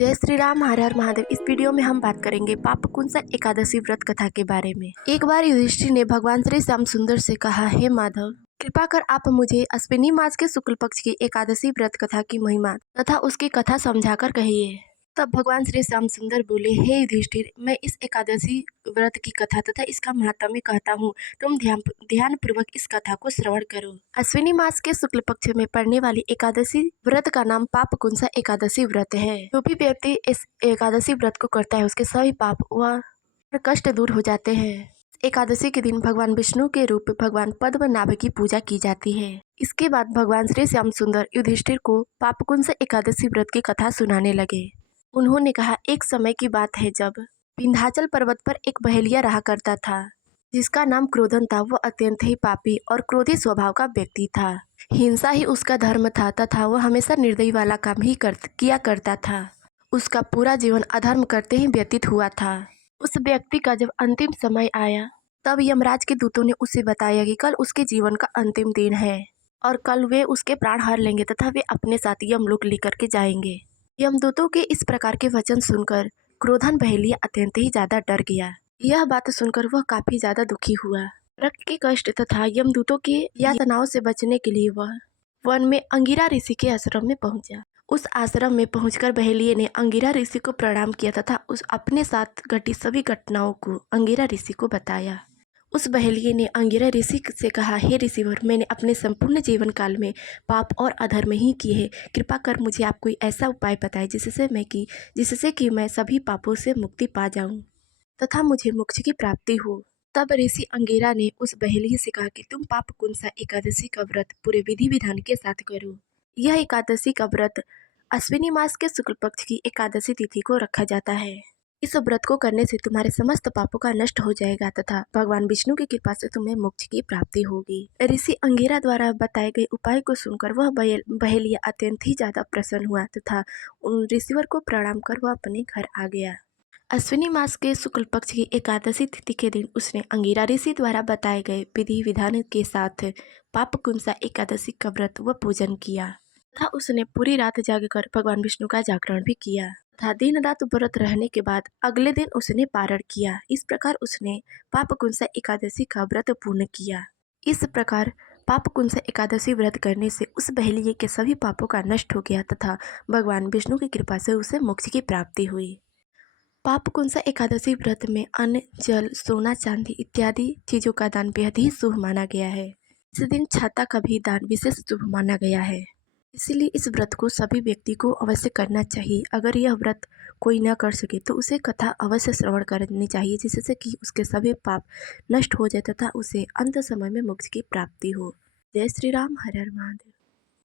जय श्री राम, हर हर महादेव। इस वीडियो में हम बात करेंगे पापकुंसा एकादशी व्रत कथा के बारे में। एक बार युधिष्ठिर ने भगवान श्री श्याम सुंदर से कहा, हे माधव, कृपा कर आप मुझे अश्विनी मास के शुक्ल पक्ष की एकादशी व्रत कथा की महिमा तथा उसकी कथा समझाकर कहिए। तब भगवान श्री श्याम सुंदर बोले, हे युधिष्ठिर, मैं इस एकादशी व्रत की कथा तथा इसका महात्म्य कहता हूँ, तुम ध्यान पूर्वक इस कथा को श्रवण करो। अश्विनी मास के शुक्ल पक्ष में पड़ने वाली एकादशी व्रत का नाम पापकुंसा एकादशी व्रत है। जो भी व्यक्ति इस एकादशी व्रत को करता है उसके सभी पाप व कष्ट दूर हो जाते हैं। एकादशी के दिन भगवान विष्णु के रूप भगवान पद्मनाभ की पूजा की जाती है। इसके बाद भगवान श्री श्याम सुंदर युधिष्ठिर को पापकुंसा एकादशी व्रत की कथा सुनाने लगे। उन्होंने कहा, एक समय की बात है जब विंध्याचल पर्वत पर एक बहेलिया रहा करता था जिसका नाम क्रोधन था। वह अत्यंत ही पापी और क्रोधी स्वभाव का व्यक्ति था। हिंसा ही उसका धर्म था तथा वह हमेशा निर्दयी वाला काम ही किया करता था। उसका पूरा जीवन अधर्म करते ही व्यतीत हुआ था। उस व्यक्ति का जब अंतिम समय आया तब यमराज के दूतों ने उसे बताया कि कल उसके जीवन का अंतिम दिन है और कल वे उसके प्राण हर लेंगे तथा वे अपने साथ यमलोक लेकर के जाएंगे। यमदूतों के इस प्रकार के वचन सुनकर क्रोधन बहेलिया अत्यंत ही ज्यादा डर गया। यह बात सुनकर वह काफी ज्यादा दुखी हुआ। रक्त के कष्ट तथा यमदूतों के यातनाओं से बचने के लिए वह वन में अंगिरा ऋषि के आश्रम में पहुंचा। उस आश्रम में पहुंचकर बहेलिये ने अंगिरा ऋषि को प्रणाम किया तथा उस अपने साथ घटी सभी घटनाओं को अंगिरा ऋषि को बताया। उस बहेलिये ने अंगिरा ऋषि से कहा, हे ऋषिवर, मैंने अपने संपूर्ण जीवन काल में पाप और अधर्म ही किए हैं। कृपा कर मुझे आप कोई ऐसा उपाय बताएं जिससे कि मैं सभी पापों से मुक्ति पा जाऊं तथा मुझे मोक्ष की प्राप्ति हो। तब ऋषि अंगिरा ने उस बहेलिये से कहा कि तुम पापकुंसा एकादशी का व्रत पूरे विधि विधान के साथ करो। यह एकादशी का व्रत अश्विनी मास के शुक्ल पक्ष की एकादशी तिथि को रखा जाता है। इस व्रत को करने से तुम्हारे समस्त पापों का नष्ट हो जाएगा तथा भगवान विष्णु की कृपा से तुम्हें मोक्ष की प्राप्ति होगी। ऋषि अंगिरा द्वारा बताए गए उपाय को सुनकर वह बहेलिया अत्यंत ही ज्यादा प्रसन्न हुआ तथा उन ऋषिवर को प्रणाम कर वह अपने घर आ गया। अश्विनी मास के शुक्ल पक्ष की एकादशी तिथि के दिन उसने अंगिरा ऋषि द्वारा बताए गए विधि विधान के साथ पापकुंसा एकादशी का व्रत व पूजन किया तथा उसने पूरी रात जागकर भगवान विष्णु का जागरण भी किया तथा दिन रात व्रत रहने के बाद अगले दिन उसने पारण किया। इस प्रकार उसने पापकुंसा एकादशी का व्रत पूर्ण किया। इस प्रकार पापकुंसा एकादशी व्रत करने से उस बहेलिये के सभी पापों का नष्ट हो गया तथा भगवान विष्णु की कृपा से उसे मोक्ष की प्राप्ति हुई। पापकुंसा एकादशी व्रत में अन्न, जल, सोना, चांदी इत्यादि चीजों का दान बेहद ही शुभ माना गया है। इस दिन छाता का भी दान विशेष शुभ माना गया है। इसीलिए इस व्रत को सभी व्यक्ति को अवश्य करना चाहिए। अगर यह व्रत कोई न कर सके तो उसे कथा अवश्य श्रवण करनी चाहिए जिससे कि उसके सभी पाप नष्ट हो जाए तथा उसे अंत समय में मोक्ष की प्राप्ति हो। जय श्री राम, हर हर महादेव।